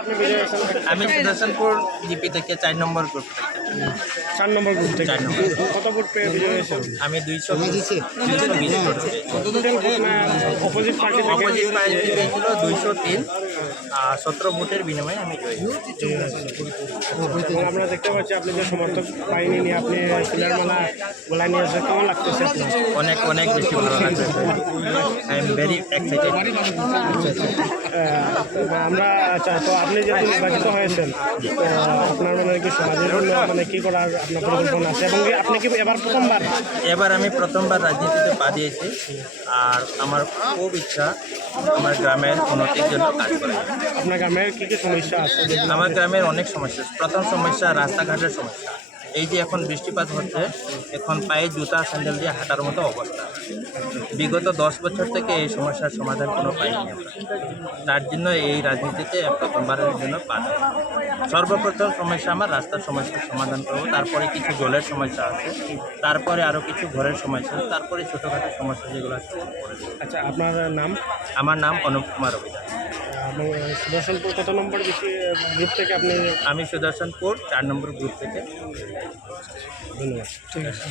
আপনি বিজয় আছেন আমি সুদর্শনপুর জিপি থেকে 4 নম্বর গ্রুপ থেকে 4 নম্বর গ্রুপ থেকে 4 নম্বর। কত ভোট পেয়ে বিজয় হয়েছেন? আমি 220 ভোট অপোজিট পার্টি থেকে অপোজিট পার্টি পেয়েছিল 203 17 ভোটের বিনিময়ে আমি জয়ী হয়েছি। এবং আমরা দেখতে পাচ্ছি আপনি যে সমর্থক বাহিনী নিয়ে আপনি ফুলের মালা গলায় নিয়ে আসছেন, কেমন লাগতেছে আপনার? অনেক অনেক বেশি ভালো লাগছে। I am very excited. আমরা আচ্ছা, তো আপনি যে নির্বাচিত হয়েছেন তো আপনার মানে কি সমাজের জন্য মানে কি করার আপনার পরিকল্পনা আছে এবং আপনি কি এবার প্রথমবার? এবার আমি প্রথমবার রাজনীতিতে পা দিয়েছি, আর আমার খুব ইচ্ছা আমার গ্রামের উন্নতির জন্য কাজ করা। আপনার গ্রামের কী কী সমস্যা আছে? আমার গ্রামের অনেক সমস্যা। প্রথম সমস্যা রাস্তাঘাটের সমস্যা। এই যে এখন বৃষ্টিপাত হচ্ছে, এখন পায়ে জুতা স্যান্ডেল দিয়ে হাঁটার মতো অবস্থা। বিগত 10 বছর থেকে এই সমস্যার সমাধান কোনো পাইনি আমরা। তার জন্য এই রাজনীতিতে প্রথমবারের জন্য পা দেয়। সর্বপ্রথম সমস্যা আমার রাস্তার সমস্যার সমাধান করবো, তারপরে কিছু জলের সমস্যা আছে, তারপরে আরও কিছু ঘরের সমস্যা, তারপরে ছোটোখাটো সমস্যা যেগুলো আছে। আচ্ছা, আপনার নাম? আমার নাম অনুপ কুমার অভিযান। এবং সুদর্শনপুর কত নম্বর বেশি গ্রুপ থেকে আপনি? আমি সুদর্শনপুর 4 নম্বর গ্রুপ থেকে। ধন্যবাদ। ঠিক আছে।